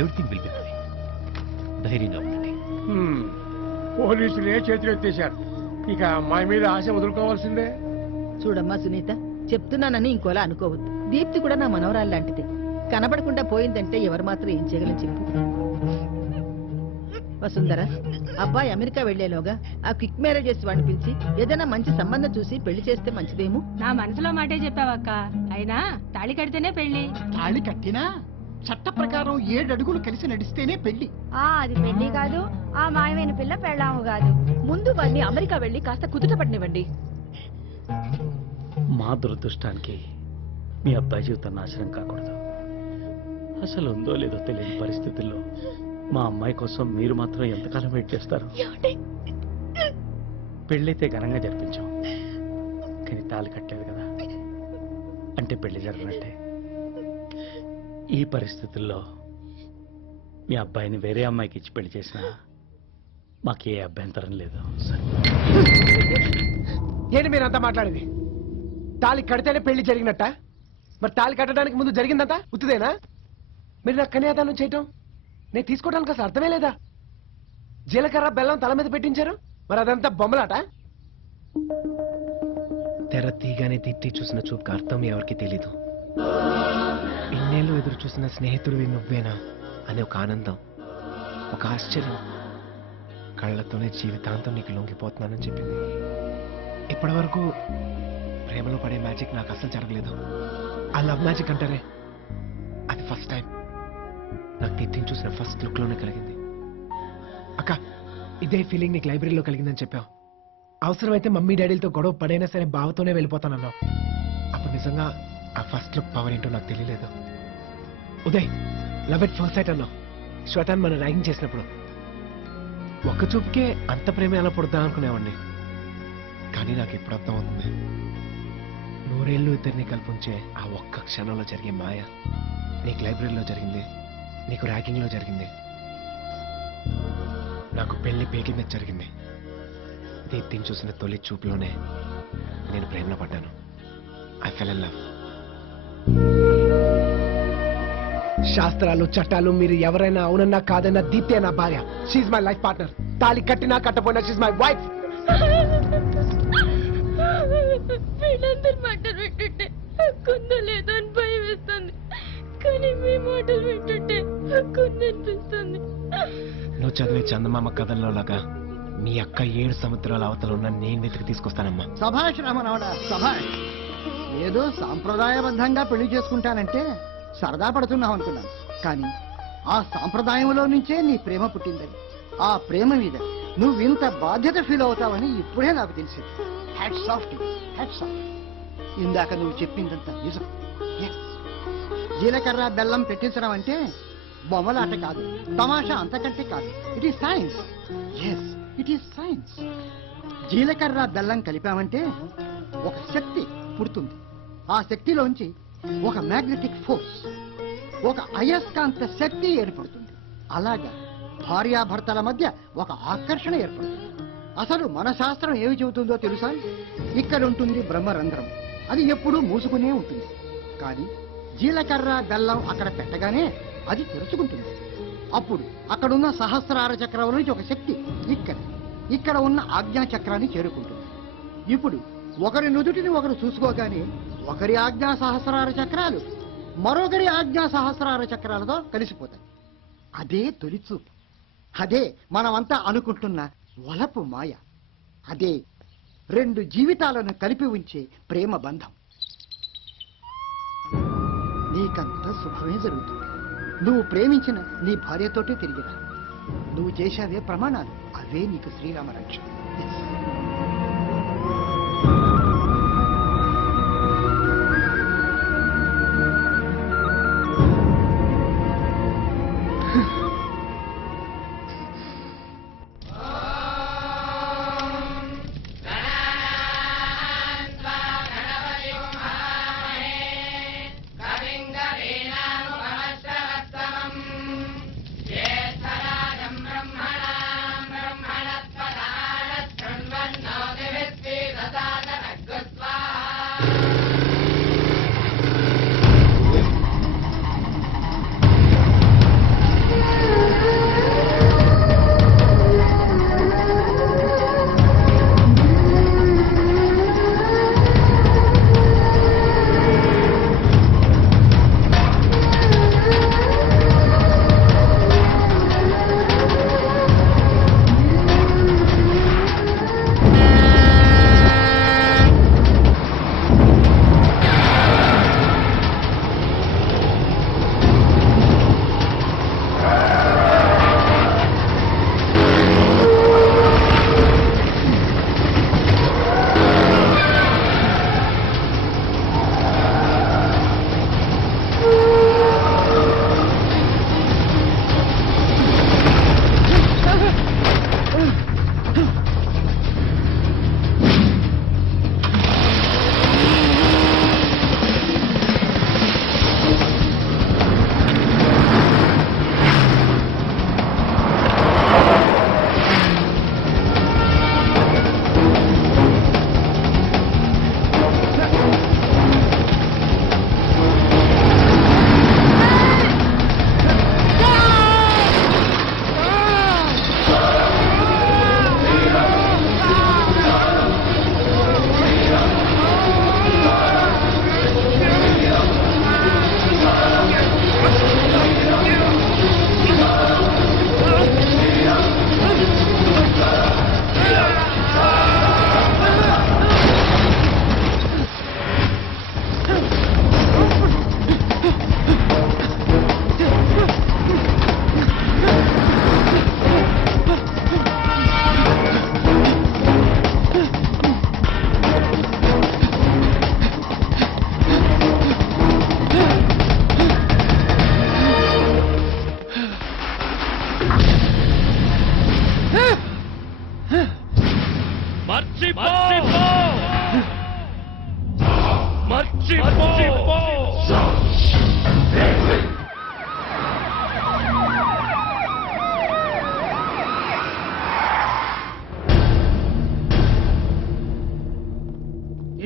Everything will be fine. ధైర్యంగా ఉండండి. పోలీసులు ఏ చేతులు ఎత్తేశారు, ఇక అమ్మాయి మీద ఆశ వదులుకోవాల్సిందే. చూడమ్మా సునీత, చెప్తున్నానని ఇంకోలా అనుకోవద్దు. దీప్తి కూడా నా మనవరాలు లాంటిది. కనబడకుండా పోయిందంటే ఎవరు మాత్రం ఏం చేయగలం చెప్పు. వసుంధర, అబ్బాయి అమెరికా వెళ్లేలోగా ఆ క్విక్ మ్యారేజెస్ వాడిని పిలిచి ఏదైనా మంచి సంబంధం చూసి పెళ్లి చేస్తే మంచిదేమో. నా మనసులో మాటే చెప్పావక్క. అయినా తాళి కడితేనే పెళ్లి. తాళి కట్టినా చట్ట ప్రకారం 7 అడుగులు కలిసి నడిస్తేనే పెళ్లి. అది పెళ్లి కాదు, ఆ మాయమైన పిల్ల పెళ్ళాము కాదు. ముందు వాడిని అమెరికా వెళ్లి కాస్త కుదుట పడినివ్వండి. మా దురదృష్టానికి మీ అబ్బాయి జీవితం నాశనం కాకూడదు. అసలు ఉందో లేదో తెలియని పరిస్థితుల్లో మా అమ్మాయి కోసం మీరు మాత్రం ఎంతకాలం వెయిట్ చేస్తారు? పెళ్ళైతే ఘనంగా జరిపించాం, కానీ తాళి కట్టలేదు కదా, అంటే పెళ్లి జరగనట్టే. ఈ పరిస్థితుల్లో మీ అబ్బాయిని వేరే అమ్మాయికి ఇచ్చి పెళ్లి చేసినా మాకే అభ్యంతరం లేదు. ఏంటి మీరంతా మాట్లాడేది? తాళి కడితేనే పెళ్లి జరిగినట్ట? మరి తాళి కట్టడానికి ముందు జరిగిందంతా ఉత్తుదేనా? మీరు నాకు కన్యాదానం చేయటం నేను తీసుకోవడానికి అసలు అర్థమే లేదా? జీలకర్ర బెల్లం తల మీద పెట్టించారు, మరి అదంతా బొమ్మలాట. తెర తీగానే తిట్టి చూసిన చూపుకి అర్థం ఎవరికి తెలీదు. ఇన్నేళ్ళు ఎదురు చూసిన స్నేహితుడివి నువ్వేనా అనే ఒక ఆనందం, ఒక ఆశ్చర్యం, కళ్ళతోనే జీవితాంతం నీకు లొంగిపోతున్నానని చెప్పింది. ఇప్పటి వరకు ప్రేమలో పడే మ్యాజిక్ నాకు అసలు జరగలేదు. ఆ లవ్ మ్యాజిక్ అంటారే, అది ఫస్ట్ టైం నాకు తిట్టిని చూసిన ఫస్ట్ లుక్ లోనే కలిగింది. అక్క, ఇదే ఫీలింగ్ నీకు లైబ్రరీలో కలిగిందని చెప్పావు. అవసరమైతే మమ్మీ డాడీలతో గొడవ పడైనా సరే బావతోనే వెళ్ళిపోతానన్నావు. అప్పుడు నిజంగా ఆ ఫస్ట్ లుక్ పవర్ ఏంటో నాకు తెలియలేదు. Uday, love at first sight అన్నావు శ్వేతాన్ని మనం ర్యాగింగ్ చేసినప్పుడు. ఒక్క చూపుకే అంత ప్రేమ ఎలా పుడతా అనుకునేవాడిని, కానీ నాకు ఇప్పుడు అర్థం అవుతుంది. 100 ఏళ్ళు ఇద్దరిని కల్పించే ఆ ఒక్క క్షణంలో జరిగే మాయ నీకు లైబ్రరీలో జరిగింది, నీకు ర్యాగింగ్లో జరిగింది, నాకు పెళ్లి పేకి మీద జరిగింది. దీప్తిని చూసిన తొలి చూపులోనే నేను ప్రేమలో పడ్డాను. I fell in love. శాస్త్రాలు చట్టాలు మీరు ఎవరైనా అవునన్నా కాదన్నా దీప్తే నా భార్య. She's my life partner. తాళి కట్టినా కట్టపోయినా షీఈ్ మై వైఫ్. వీళ్ళందరి మాటలు వింటుంటే కొందలేదు అని భయం వేస్తుంది, కానీ మీ మాటలు వింటుంటే కొందనిపిస్తుంది. నువ్వు చదివే చందమామ కథల్లో లాగా మీ అక్క 7 సముద్రాల అవతల ఉన్న నేను వెతికి తీసుకొస్తానమ్మా. సభాష్ రమణవడ, సభాష్. ఏదో సాంప్రదాయబద్ధంగా పెళ్లి చేసుకుంటానంటే సరదా పడుతున్నావు అనుకున్నాను, కానీ ఆ సాంప్రదాయంలో నుంచే నీ ప్రేమ పుట్టిందని, ఆ ప్రేమ మీద నువ్వు ఇంత బాధ్యత ఫీల్ అవుతావని ఇప్పుడే నాకు తెలిసింది. Hats off to you, hats off. ఇందాక నువ్వు చెప్పిందంత నిజం. జీలకర్ర బెల్లం పెట్టించడం అంటే బొమ్మలాట కాదు, తమాషా అంతకంటే కాదు. It is science. Yes, it is science. జీలకర్ర బెల్లం కలిపామంటే ఒక శక్తి పుడుతుంది. ఆ శక్తిలోంచి ఒక మ్యాగ్నెటిక్ ఫోర్స్, ఒక అయస్కాంత శక్తి ఏర్పడుతుంది. అలాగా భార్యాభర్తల మధ్య ఒక ఆకర్షణ ఏర్పడుతుంది. అసలు మన శాస్త్రం ఏమి చెబుతుందో తెలుసా? ఇక్కడ ఉంటుంది బ్రహ్మరంధ్రం, అది ఎప్పుడూ మూసుకునే ఉంటుంది. కానీ జీలకర్ర బెల్లం అక్కడ పెట్టగానే అది తెరుచుకుంటుంది. అప్పుడు అక్కడున్న సహస్రార చక్రం నుంచి ఒక శక్తి ఇక్కడ ఉన్న ఆజ్ఞా చక్రాన్ని చేరుకుంటుంది. ఇప్పుడు ఒకరి నుదుటిని ఒకరు చూసుకోగానే ఒకరి ఆజ్ఞా సహస్రార చక్రాలు మరొకరి ఆజ్ఞా సహస్రార చక్రాలతో కలిసిపోతాయి. అదే తొలిచూపు. అదే మనమంతా అనుకుంటున్న వలపు మాయ. అదే 2 జీవితాలను కలిపి ఉంచే ప్రేమ బంధం. నీకంత సుఖమే జరుగుతుంది. నువ్వు ప్రేమించిన నీ భార్యతోటే తిరిగిరా. నువ్వు చేశావే ప్రమాణాలు, అవే నీకు శ్రీరామ రక్ష.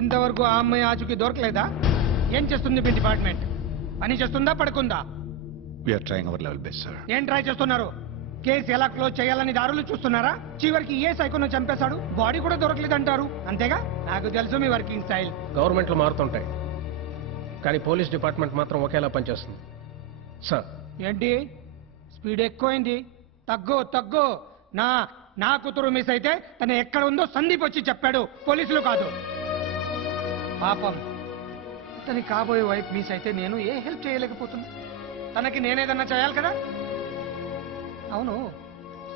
ఇంతవరకు ఆ అమ్మాయి ఆచూకీ దొరకలేదా? ఏం చేస్తుంది మీ డిపార్ట్మెంట్? పని చేస్తుందా, పడుకుందా? We're trying our level best sir. ఏం ట్రై చేస్తున్నారు? కేసు ఎలా క్లోజ్ చేయాలని దారులు చూస్తున్నారా? చివరికి ఏ సైకోను చంపేశాడు, బాడీ కూడా దొరకలేదంటారు. అంతేగా? నాకు తెలుసు మీ వర్కింగ్ స్టైల్. గవర్నమెంట్లు మారుతుంటాయి, కానీ పోలీస్ డిపార్ట్మెంట్ మాత్రం ఒకేలా పనిచేస్తుంది సార్. ఏంటి స్పీడ్ ఎక్కువైంది? తగ్గు తగ్గు. నా కూతురు మిస్ అయితే తను ఎక్కడ ఉందో సందీప్ వచ్చి చెప్పాడు, పోలీసులు కాదు. పాపం, తన కాబోయే వైఫ్ మిస్ అయితే నేను ఏ హెల్ప్ చేయలేకపోతున్నా. తనకి నేనేదన్నా చేయాలి కదా. అవును,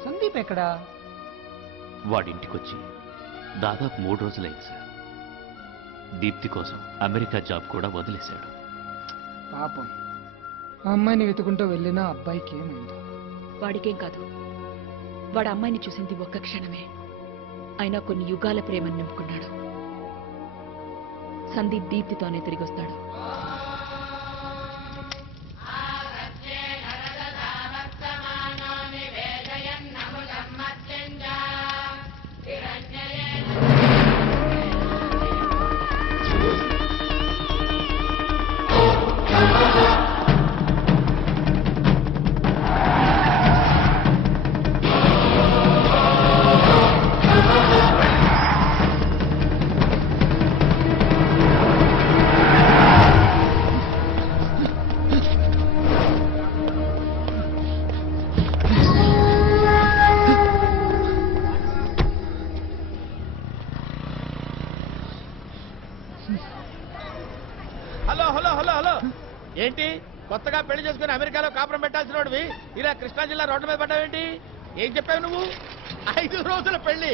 సందీప్ ఎక్కడా? వాడింటికొచ్చి దాదాపు 3 రోజులైంది సార్. దీప్తి కోసం అమెరికా జాబ్ కూడా వదిలేశాడు. పాపం, ఆ అమ్మాయిని వెతుకుంటూ వెళ్ళిన అబ్బాయికి ఏమైందో. వాడికేం కాదు, వాడు అమ్మాయిని చూసింది ఒక్క క్షణమే, అయినా కొన్ని యుగాల ప్రేమను నింపుకున్నాడు. సందీప్ దీప్తితోనే తిరిగి వస్తాడు. హలో హలో హలో హలో ఏంటి కొత్తగా పెళ్లి చేసుకుని అమెరికాలో కాపురం పెట్టాల్సిన వాడివి ఇలా కృష్ణా జిల్లా రోడ్డు మీద పడ్డావేంటి? ఏం చెప్పావు నువ్వు? 5 రోజుల పెళ్లి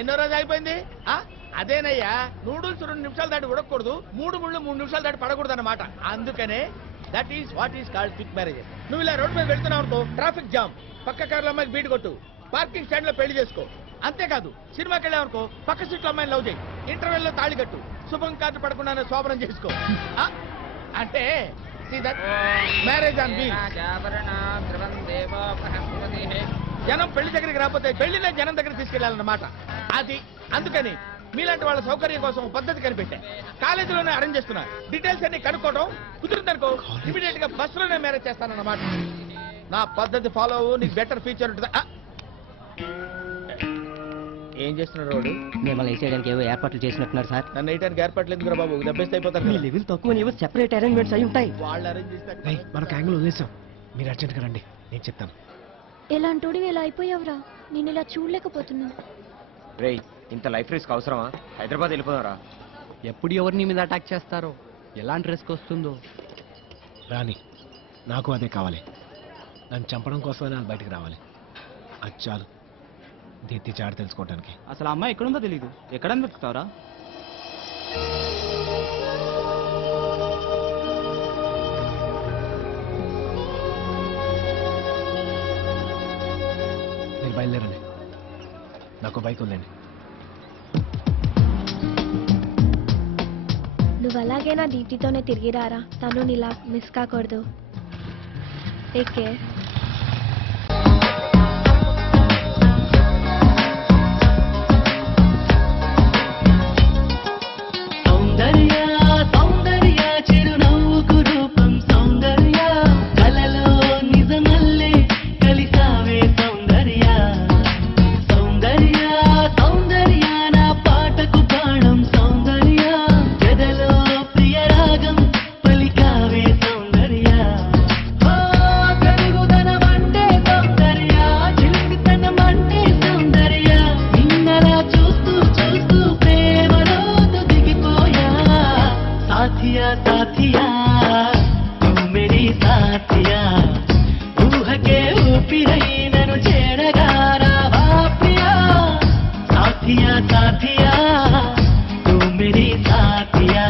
ఎన్నో రోజు అయిపోయింది? అదేనయ్యా, నూడిల్స్ 2 నిమిషాలు దాటి ఉడకూడదు, 3 ముళ్ళు 3 నిమిషాలు దాటి పడకూడదు అన్నమాట. అందుకనే that is what is called quick marriage. నువ్వు ఇలా రోడ్డు మీద వెళ్తున్నావు అనుకో, ట్రాఫిక్ జామ్, పక్క కార్లో అమ్మాయికి బీట్ కొట్టు, పార్కింగ్ స్టాండ్ లో పెళ్లి చేసుకో. అంతేకాదు, సినిమాకి వెళ్ళావనుకో, పక్క సీట్లో అమ్మాయిని లవ్ చేయి, ఇంటర్వెల్ లో తాళి కట్టు, శుభం కార్డు పడకుండానే శోభనం చేసుకో. అంటే మ్యారేజ్ ఆన్ వీల్స్. జనం పెళ్లి దగ్గరికి రాకపోతే పెళ్లినే జనం దగ్గర తీసుకెళ్లాలన్నమాట. అది అందుకని మీలాంటి వాళ్ళ సౌకర్యం కోసం పద్ధతి కనిపెట్టా. కాలేజీలోనే అరేంజ్ చేస్తున్నా. డీటెయిల్స్ అన్ని కనుక్కోవడం కుదురుతుందనుకో, ఇమీడియట్ గా బస్ లోనే మ్యారేజ్ చేస్తానన్నమాట. నా పద్ధతి ఫాలో అవ్వు, నీకు బెటర్ ఫ్యూచర్ ఉంటుంది. ఏం చేస్తున్నారు వాడు? మిమ్మల్ని వేసేయడానికి ఏవో ఏర్పాట్లు చేసినట్టున్నారు సార్. నన్ను వేయడానికి ఏర్పాట్లు ఎందుకు బాబు? దెబ్బేస్తే అయిపోతారు. లెవెల్ తక్కువ నీవు సెపరేట్ అరేంజ్మెంట్స్ అయి ఉంటాయి. వాళ్ళు అరేంజ్ చేస్తారు. రేయ్, మన క్యాంగులు వదిలేసాం, మీరు అర్జెంట్గా రండి, నేను చెప్తాను. ఎలాంటోడివి ఇలా అయిపోయావురా, నేను ఇలా చూడలేకపోతున్నా. రేయ్, ఇంత లైఫ్ రిస్క్ అవసరమా? హైదరాబాద్ వెళ్ళిపోదారా? ఎప్పుడు ఎవరిని మీద అటాక్ చేస్తారో, ఎలాంటి రిస్క్ వస్తుందో. రాని, నాకు అదే కావాలి. నన్ను చంపడం కోసమే నాకు బయటకు రావాలి. అది చాలు దీప్తి చాడు తెలుసుకోవడానికి. అసలు అమ్మాయి ఎక్కడుందో తెలీదు, ఎక్కడని వెతుకుతావరా? మీరు బయలుదేరండి, నాకు బైక్ ఉందండి. నువ్వు అలాగైనా దీప్తితోనే తిరిగి రారా, తను నీలా మిస్ కాకూడదు. Take care. साथिया तू मेरी साथिया ऊह के ऊपिरई ननु चेड़गारा वापिया साथिया साथिया तू मेरी साथिया